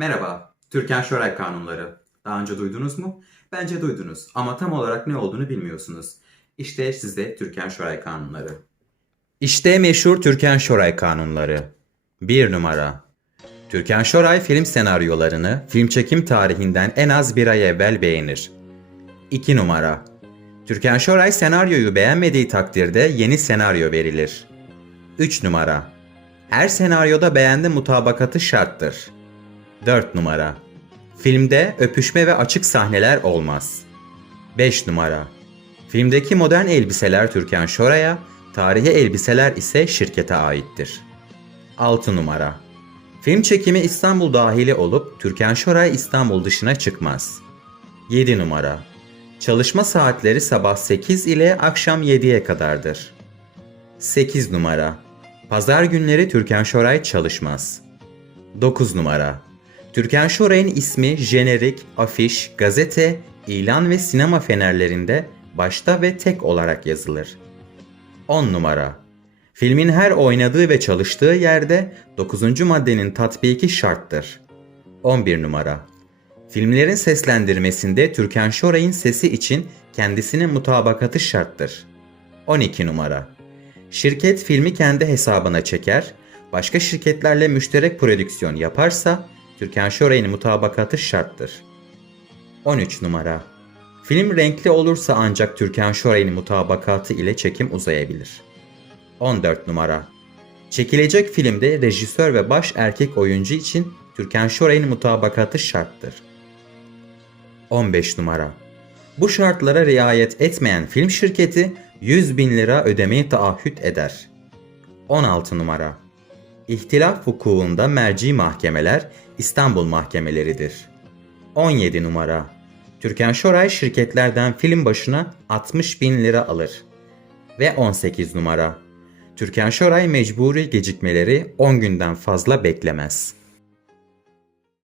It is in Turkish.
Merhaba, Türkan Şoray Kanunları. Daha önce duydunuz mu? Bence duydunuz ama tam olarak ne olduğunu bilmiyorsunuz. İşte size Türkan Şoray Kanunları. İşte meşhur Türkan Şoray Kanunları. 1 numara. Türkan Şoray film senaryolarını film çekim tarihinden en az bir ay evvel beğenir. 2 numara. Türkan Şoray senaryoyu beğenmediği takdirde yeni senaryo verilir. 3 numara. Her senaryoda beğendi mutabakatı şarttır. 4 numara. Filmde öpüşme ve açık sahneler olmaz. 5 numara. Filmdeki modern elbiseler Türkan Şoray'a, tarihi elbiseler ise şirkete aittir. 6 numara. Film çekimi İstanbul dahili olup Türkan Şoray İstanbul dışına çıkmaz. 7 numara. Çalışma saatleri sabah 8 ile akşam 7'ye kadardır. 8 numara. Pazar günleri Türkan Şoray çalışmaz. 9 numara. Türkan Şoray'ın ismi jenerik, afiş, gazete, ilan ve sinema fenerlerinde başta ve tek olarak yazılır. 10 numara. Filmin her oynadığı ve çalıştığı yerde 9. maddenin tatbiki şarttır. 11 numara. Filmlerin seslendirmesinde Türkan Şoray'ın sesi için kendisinin mutabakatı şarttır. 12 numara. Şirket filmi kendi hesabına çeker, başka şirketlerle müşterek prodüksiyon yaparsa Türkan Şoray'ın mutabakatı şarttır. 13 numara. Film renkli olursa ancak Türkan Şoray'ın mutabakatı ile çekim uzayabilir. 14 numara. Çekilecek filmde rejisör ve baş erkek oyuncu için Türkan Şoray'ın mutabakatı şarttır. 15 numara. Bu şartlara riayet etmeyen film şirketi 100 bin lira ödemeyi taahhüt eder. 16 numara. İhtilaf hukukunda merci mahkemeler İstanbul mahkemeleridir. 17 numara. Türkan Şoray şirketlerden film başına 60 bin lira alır. Ve 18 numara. Türkan Şoray mecburi gecikmeleri 10 günden fazla beklemez.